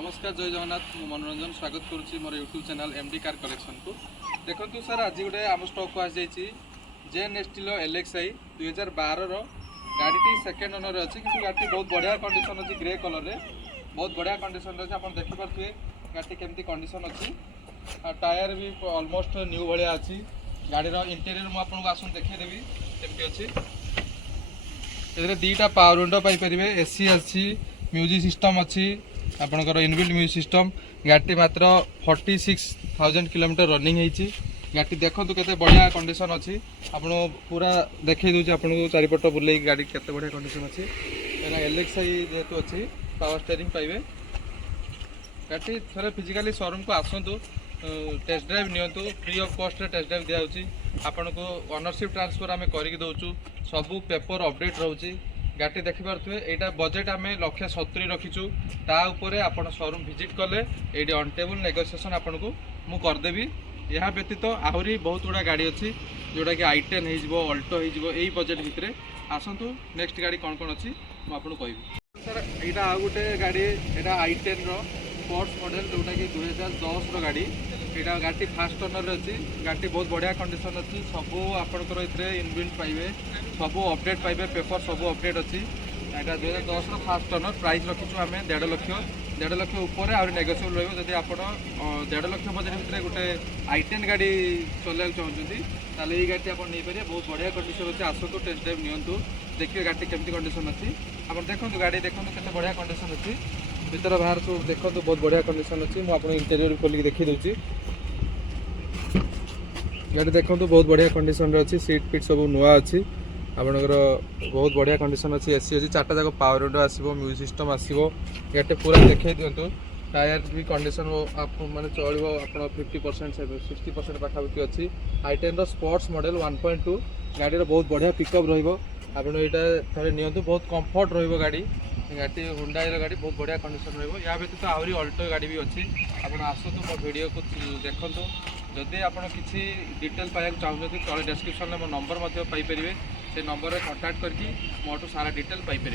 नमस्कार जय जगन्नाथ मु मनोरंजन स्वागत करुच्ची मोर YouTube channel MD car collection को देखो सर आज गोटे आम स्टॉक को आसी जेन एसटीलो एलएक्सआई 2012 गाड़ी सेकेंड ओनर अच्छी कि गाड़ी बहुत बढ़िया कंडीशन अच्छी ग्रे कलर रे बहुत बढ़िया कंडीशन अच्छे आप देखिपे गाड़ी केमती कंडीशन अच्छी टायर भी ऑलमोस्ट न्यू भाया अच्छी गाड़ी इंटेरियर मुझे आसन देखदेवी केमती अच्छी दीटा पावर विंडो पाइपर एसी अच्छी म्यूजिक सिस्टम अच्छी आपणकर इनबिल्ट म्यूजिक सिस्टम गाड़ी मात्र 46,000 किलोमीटर रनिंग होती गाड़ी देखो केते बढ़िया कंडीशन अच्छी आपन पूरा देखई दूची आपन को चारिपट बुले गाड़ी केते बढ़िया कंडीशन अच्छी एलएक्सआई जेहेतु अच्छी पावर स्टीयरिंग पाइबे गाड़ी थोड़े फिजिकली शोरूम को आसतु टेस्ट ड्राइव नियंतु free of cost test drive दिखाऊँगी आपन को ओनरशिप ट्रांसफर आम कर दौचु सबू पेपर अपडेट रोचे गाड़ी देखिपे यहाँ बजेट आम 170 रखीचु ताऊपर आप शोरूम विजिट कले ये अनटेबल नेगोशिएशन आपन को मु करदेवी यहाँ व्यतीत आहरी बहुत गुड़ा गाड़ी अच्छी जोटा कि i10 हो अल्टो हो बजेट भितर आसतु नेक्स्ट गाड़ी कौन कौन अच्छी मुझे कहबी सर यहाँ आउ गोटे गाड़ी यहाँ i10 स्पोर्ट्स मॉडल जोटा कि 2010 गाड़ी यहाँ गाड़ी फास्ट ओनर अच्छी गाड़ी बहुत बढ़िया कंडीशन अच्छी सबू आपंकर इनबिल्ट पाइबे सबू अपडेट पाइबे पेपर सबू अपडेट अच्छी यहाँ 2010 फास्ट ओनर प्राइस रखीचु आम 1.5 लक्ष उपर आ नेगोशिएबल रही आप 1.5 लक्ष बजेट भितर गोटे i10 गाड़ी चलवाक चाहते ताल ये गाड़ी आप नहीं पारे बहुत बढ़िया कंडीशन अच्छी आसतु टेस्ट ड्राइव नियंतु देखिए गाड़ी केमती कंडीशन अच्छी आप देखो गाड़ी देखो केते बढ़िया कंडीशन अच्छी भीतर बाहर सब देखो बहुत बढ़िया कंडीशन अच्छी मुझे इंटेरियर खोलिक देखी दूसरी गाड़ी देखो बहुत बढ़िया कंडीशन अच्छी सीट फिट सब नुआ अच्छी आपंकर बहुत बढ़िया कंडीशन अच्छी एसी अच्छी चार्टा जाक पावर विंडो आसो म्यूजिक सिस्टम आसो गाड़ी पूरा देखई दिंतु टायर भी कंडीशन माने चलो आप 50% 60% पाखापाखि अच्छी i10 स्पोर्ट्स मॉडल 1.2 गाड़ी बहुत बढ़िया पिकअप रहा थे नियंतु बहुत कंफर्ट रही गाड़ी हुंडा गाड़ी बहुत बढ़िया कंडीशन रहा व्यतीत आहरी अल्टो गाड़ी भी अच्छी आप आसतु मो वीडियो को देखु जदि आप किसी डिटेल पाइबा चाहते तले डिस्क्रिप्शन में मो नंबर पाइपर से नंबर में कंटाक्ट करके मोटू सारा डिटेल पाइपर।